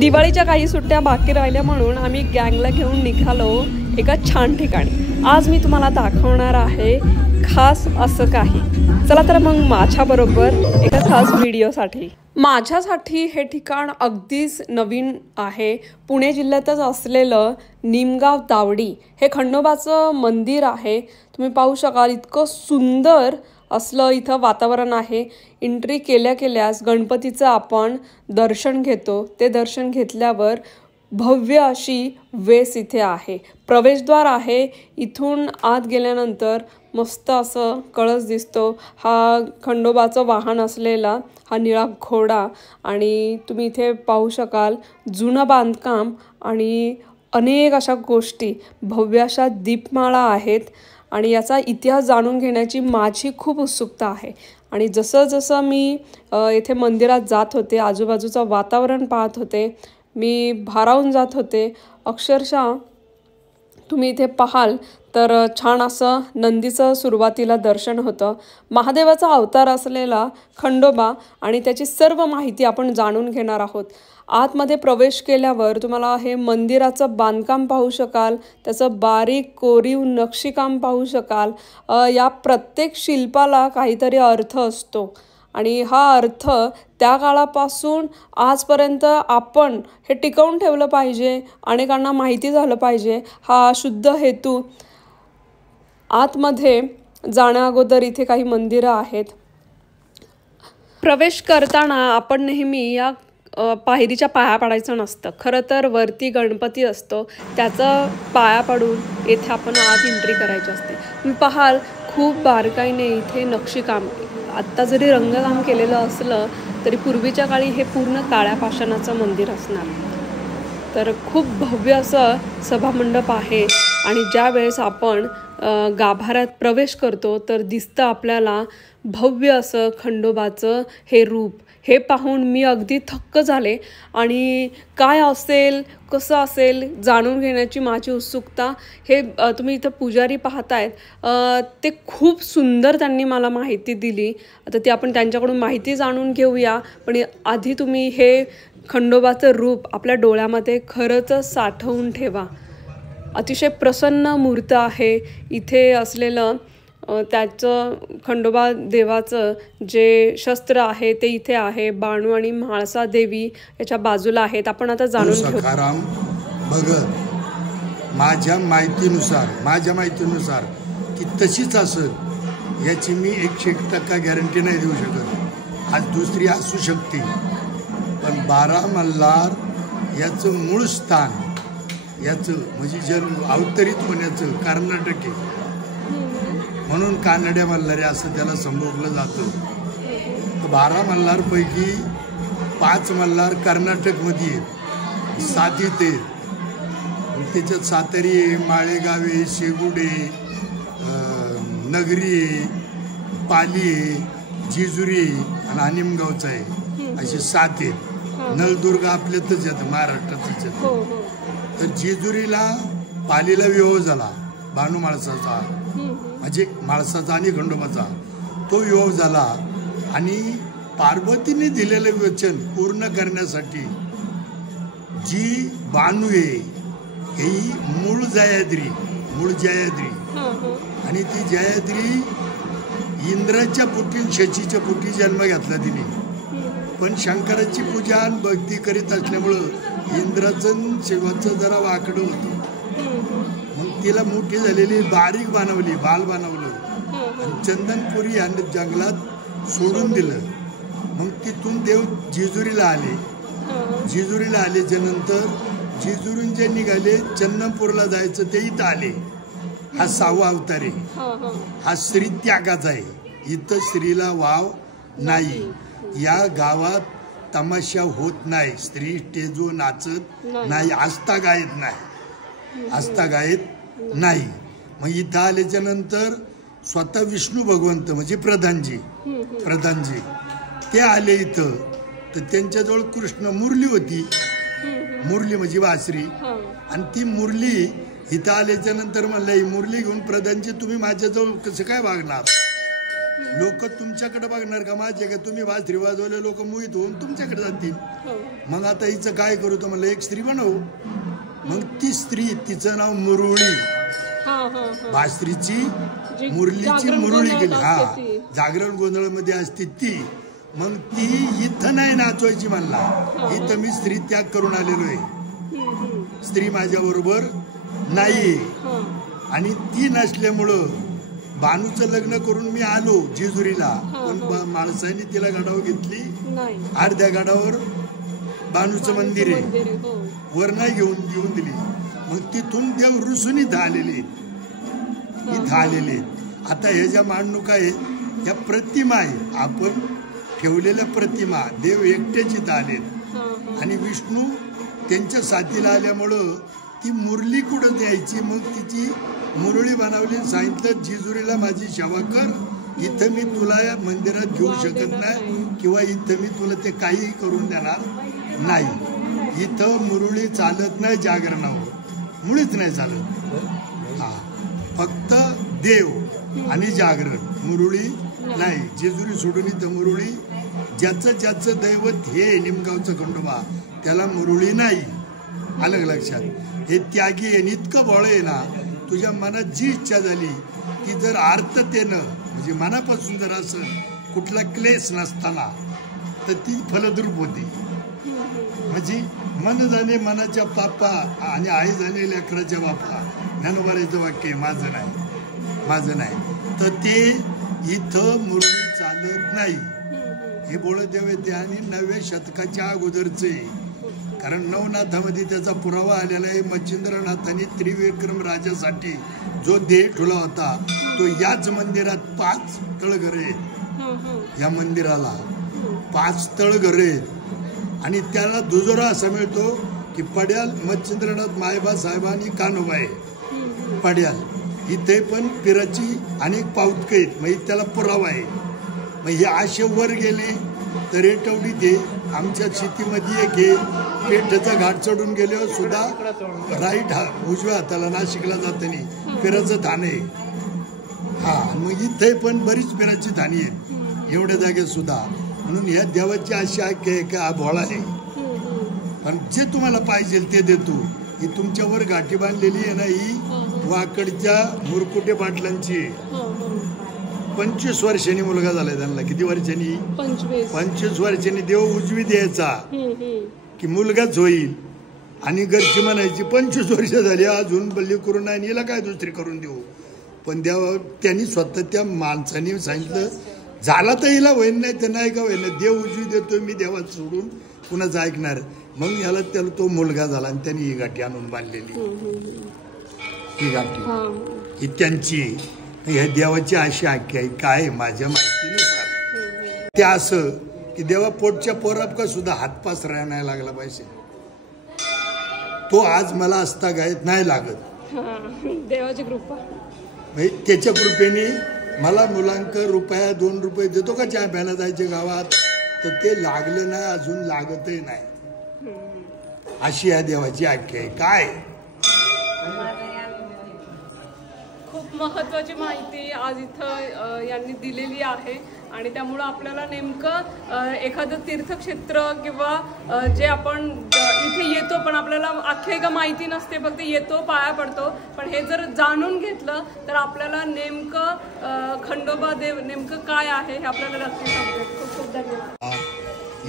दिवाळीच्या काही सुट्ट्या बाकी राहिल्या म्हणून आम्ही गँगला घेऊन निघालो एका छान ठिकाणी। आज मी तुम्हाला दाखवणार आहे खास असं काही। चला तर मग माझ्याबरोबर एका खास व्हिडिओसाठी। माझ्यासाठी हे ठिकाण अगदीच नवीन आहे। पुणे जिल्ह्यातच असलेलं निमगाव दावडी हे खंडोबाचं मंदिर आहे। तुम्ही पाहू शकाल इतकं सुंदर असलं इथं वातावरण आहे। एंट्री केल्यास गणपतीचं आपण दर्शन घेतो। ते दर्शन घेतल्यावर भव्य अशी वेस इथे आहे। प्रवेशद्वार आहे। इथून आत गेल्यानंतर मस्त असं कळस दिसतो। हा खंडोबाचं वाहन असलेला हा निळा घोडा आणि तुम्ही इथे पाहू शकाल जुनं बांधकाम आणि अनेक अशा गोष्टी भव्य अशा दीपमाळा आहेत आणि याचा इतिहास जाणून घेण्याची माझी खूप उत्सुकता आहे। आणि जसं मी येथे मंदिरात जात होते, आजूबाजूचं वातावरण पाहत होते, मी भारावून जात होते। अक्षरशः तुम्ही इथे पाहाल तर छान असं नंदीचं सुरुवातीला दर्शन होतं। महादेवाचा अवतार असलेला खंडोबा आणि त्याची सर्व माहिती आपण जाणून घेणार आहोत। आतमध्ये प्रवेश केल्यावर तुम्हाला हे मंदिराचं बांधकाम पाहू शकाल, त्याचं बारीक कोरीव नक्षीकाम पाहू शकाल। या प्रत्येक शिल्पाला काहीतरी अर्थ असतो आणि हा अर्थ त्या काळापासून आजपर्यंत आपण हे टिकवून ठेवलं पाहिजे, अनेकांना माहिती झालं पाहिजे, हा शुद्ध हेतू। आतमध्ये जाण्या अगोदर इथे काही मंदिरं आहेत। प्रवेश करताना आपण नेहमी या पायरीच्या पाया पडायचं नसतं। खरं तर वरती गणपती असतो, त्याचं पाया पडून येथे आपण आत एंट्री करायची असते। तुम्ही पाहाल खूप बारकाईने इथे नक्षीकाम, आत्ता जरी रंगकाम केलेलं असलं तरी पूर्वीच्या काळी हे पूर्ण काळ्या पाषाणाचं मंदिर असणार। तर खूप भव्य असं सभामंडप आहे आणि ज्या वेळेस आपण गाभाऱ्यात प्रवेश करतो तर दिसतं आपल्याला भव्य असं खंडोबाचं हे रूप। हे पाहून मी अगदी थक्क झाले आणि काय असेल कसं असेल जाणून घेण्याची माझी उत्सुकता। हे तुम्ही इथं पुजारी पाहतायत, ते खूप सुंदर त्यांनी मला माहिती दिली। आता ती आपण त्यांच्याकडून माहिती जाणून घेऊया, पण आधी तुम्ही हे खंडोबाचं रूप आपल्या डोळ्यामध्ये खरंच साठवून ठेवा। अतिशय प्रसन्न मूर्त आहे। इथे असलेलं त्याचं खंडोबा देवाचं जे शस्त्र आहे ते इथे आहे। बाणू आणि म्हाळसा देवी याच्या बाजूला आहेत। आपण आता जाणून घेऊ। सखाराम भगत माझ्या माहितीनुसार ती तशीच असेल याची मी 100% गॅरंटी नाही देऊ शकत। आज दुसरी असू शकते, पण 12 मल्हार याचं मूळ स्थान, याचं म्हणजे जर अवतरित होण्याचं कर्नाटक आहे म्हणून कानड्या मल्हारी असं त्याला संबोधलं जातं। 12 मल्हारपैकी 5 मल्हार कर्नाटकमध्ये आहेत, 7 इथे। त्याच्यात सातारी आहे, माळेगावे, शेगुडे, नगरी आहे, पाली आहे, जेजुरी आणि अनिमगावचा आहे, असे 7 आहेत। नळदुर्ग आपल्यातच येतं, महाराष्ट्रातच येतं। तर जेजुरीला पालीला विवाह झाला बाणू माळसाचा, म्हणजे माळसाचा आणि खंडोबाचा तो विवाह झाला आणि पार्वतीने दिलेलं वचन पूर्ण करण्यासाठी जी बाणू आहे ही मूळ जयाद्री आणि ती जयाद्री इंद्राच्या पोटी शचीच्या पोटी जन्म घेतला तिने, पण शंकराची पूजा आणि भक्ती करीत असल्यामुळं इंद्राचं शिवाचं जरा वाकडं होतं। मग तिला मोठी झालेली बारीक बनवली, बाल बनवलं आणि चंदनपुरी आणि जंगलात सोडून दिलं। मग तिथून देव जेजुरीला आल्याच्या नंतर जेजुरीहून जे निघाले चंदनपूरला जायचं ते इथं आले। हा 6वा अवतार आहे। हा स्त्री त्यागाचा आहे। इथं स्त्रीला वाव नाही। या गावात तमाशा होत नाही, स्त्री स्टेजवर नाचत नाही, आस्था गायत नाही। मग इथं आल्याच्या नंतर स्वतः विष्णू भगवंत म्हणजे प्रधानजी ते आले इथं। तर त्यांच्याजवळ कृष्ण मुरली होती, मुरली म्हणजे वासरी, आणि ती मुरली इथं आल्याच्या नंतर म्हणलं ही मुरली घेऊन प्रधानजी तुम्ही माझ्याजवळ कसं काय वागणार, लोक तुमच्याकडे बघणार का माझे का तुम्ही वाजरी वाजवले लोक मोहित होऊन तुमच्याकडे जातील. मग आता हिचं काय करू तर म्हणलं एक स्त्री बनवू. मग ती स्त्री तिचं नाव मुरळी. भास्त्रीची मुरलीची मुरळी केली. हा जागरण गोंधळामध्ये असते ती. मग ती इथं नाही नाचवायची म्हणला. इथं मी स्त्री त्याग करून आलेलो आहे. स्त्री माझ्या बरोबर नाही. आणि ती नसल्यामुळं बानूचं लग्न करून मी आलो जेजुरीला. पण माणसाने तिला गडावर घेतली. अर्ध्या गडावर बानूचं मंदिर आहे. वर नाही घेऊन दिली. मग तिथून देव रुसून इथं आलेले. आता हे ज्या मांडणुका आहेत या प्रतिमा आहे. आपण ठेवलेल्या प्रतिमा देव एकटेच इथं आलेत. आणि विष्णू त्यांच्या साथीला आल्यामुळं ती मुरली कुठं द्यायची. मग तिची मुरळी बनवली. सांगितलं जेजुरीला माझी सेवा कर. इथं मी तुला या मंदिरात घेऊ शकत नाही किंवा इथं मी तुला ते काही करून देणार नाही. इथं मुरळी चालत नाही जागरणावर. मुळीच नाही चालत. हा फक्त देव आणि जागरण. मुरळी नाही. जेजुरी सोडून इथं मुरळी. ज्याचं दैवत हे निमगावचं खंडोबा त्याला मुरळी नाही. आलं लक्षात. हे त्यागी आहे. इतकं बळ आहे ना. तुझ्या मनात जी इच्छा झाली ती जर आर्ततेनं म्हणजे मनापासून जर असं कुठला क्लेश नसताना तर ती फलद्रूप होती. म्हणजे मन जाणे मनाच्या पापा आणि आई जाणे लेकराच्या बापा. ज्ञानोबाचं वाक्य माझं नाही. तर ते इथं मुरळी चालत नाही. हे बोलत देव येते. आणि 9व्या शतकाच्या अगोदरचे. कारण नवनाथामध्ये त्याचा पुरावा आलेला आहे. मच्छिंद्रनाथांनी त्रिविक्रम राजासाठी जो देह ठेवला होता तो याच मंदिरात 5 तळघर आहेत. या मंदिराला 5 तळघर आहेत. आणि त्याला दुजोरा असा मिळतो की पड्याल मच्छिंद्रनाथ मायबा साहेबांनी कानोबा आहे पड्याल. इथे पण पिराची अनेक पाऊतक आहेत. मग त्याला पुरावा आहे. मग हे असे वर गेले तर रेटवडी ते आमच्या शेतीमध्ये एक हे पेठचा घाट चढून गेल्यावर सुद्धा राईट उजव्या हाताला नाशिकला जाताना पिराचं थान आहे. हा मग इथे पण बरीच पिराची थानी आहेत एवढ्या जागेत सुद्धा. म्हणून ह्या देवाची अशी आख्या आहे का भोळा आहे. पण जे तुम्हाला पाहिजे ते देतो. ही तुमच्यावर घाटी बांधलेली आहे ना. ही वाकडच्या मुरकुटे पाटलांची. 25 वर्षांनी मुलगा झालाय त्यांना. किती वर्षांनी? 25 वर्षांनी. देव उजवी द्यायचा की मुलगाच होईल. आणि घरची म्हणायची 25 वर्ष झाली अजून बल्ली करून नाही. हिला काय दुसरी करून देऊ. पण देवा त्यांनी स्वतः त्या माणसाने सांगितलं झाला तर हिला होईन नाही तर नाही का होईन. देव उजवी देतोय मी देवात सोडून कुणाचं ऐकणार. मग याला त्याला तो मुलगा झाला. आणि त्यांनी ही गाठी आणून बांधलेली. ही गाठी ही त्यांची. ह्या देवाची अशी आख्या आहे काय माझ्या माहितीनुसार ते असं की देवा पोटच्या पोरापका सुद्धा हातपास राहायला लागला पाहिजे. तो आज मला असता गायत नाही लागत. देवाची कृपा. त्याच्या कृपेने मला मुलांक रुपया 2 रुपये देतो का चहा प्यायला जायचे गावात तर ते लागलं नाही. अजून लागतही नाही. अशी या देवाची आख्या आहे. काय खूप महत्त्वाची माहिती आज इथं यांनी दिलेली आहे. आणि त्यामुळं आपल्याला नेमकं एखादं तीर्थक्षेत्र किंवा जे आपण इथे येतो पण आपल्याला आख्यायिका माहिती नसते. फक्त येतो पाया पडतो. पण हे जर जाणून घेतलं तर आपल्याला नेमकं खंडोबा देव नेमकं काय आहे हे आपल्याला नक्की समजेल. खूप खूप धन्यवाद.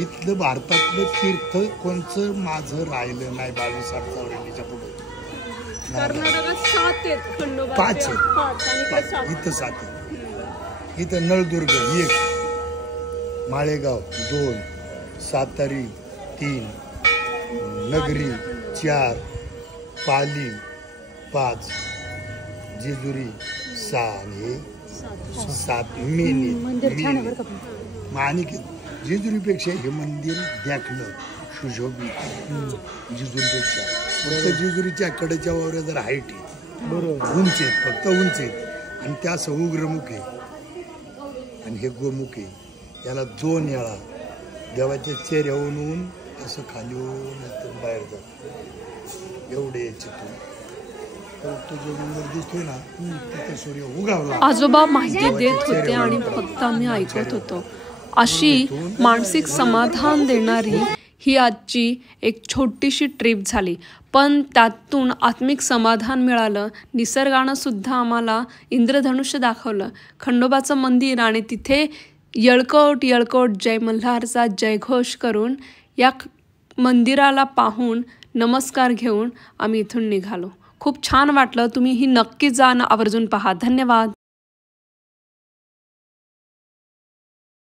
इथलं भारतातलं तीर्थ कोणचं माझं राहिलं नाही. 22 चौऱ्याण्णवच्या पुढे कर्नाटकात 7 आहेत खंडोबा. 5 आहेत. इथं 7 आहेत. इथं नळदुर्ग 1, माळेगाव 2, सातारी 3, नगरी 4, पाली 5, जेजुरी 6 आणि 7 मेन. आणि जेजुरीपेक्षा हे मंदिर देखलं सुशोभित जेजुरीपेक्षा. फक्त जेजुरीच्या कडेच्या वर जर हाईट आहे बरोबर उंच आहेत. फक्त उंच आहेत. आणि त्या असं उग्रमुख आहे आणि हे गोमुख आहे. याला 2 वेळा देवाच्या चेहऱ्यावरून असं खाली बाहेर जात एवढे याच्यातून तर तो जो नंबर दिसतोय ना तिथे सूर्य उगवला. आजोबा माहिती देत होते आणि फक्त आम्ही ऐकत होतो. अशी मानसिक समाधान देणारी ही आजची एक छोटीशी ट्रिप झाली, पण त्यातून आत्मिक समाधान मिळालं. निसर्गानं सुद्धा आम्हाला इंद्रधनुष्य दाखवलं, खंडोबाचं मंदिर, आणि तिथे यळकोट यळकोट जय मल्हारचा जयघोष करून या मंदिराला पाहून नमस्कार घेऊन आम्ही इथून निघालो. खूप छान वाटलं. तुम्ही ही नक्की जा, आवर्जून पहा. धन्यवाद.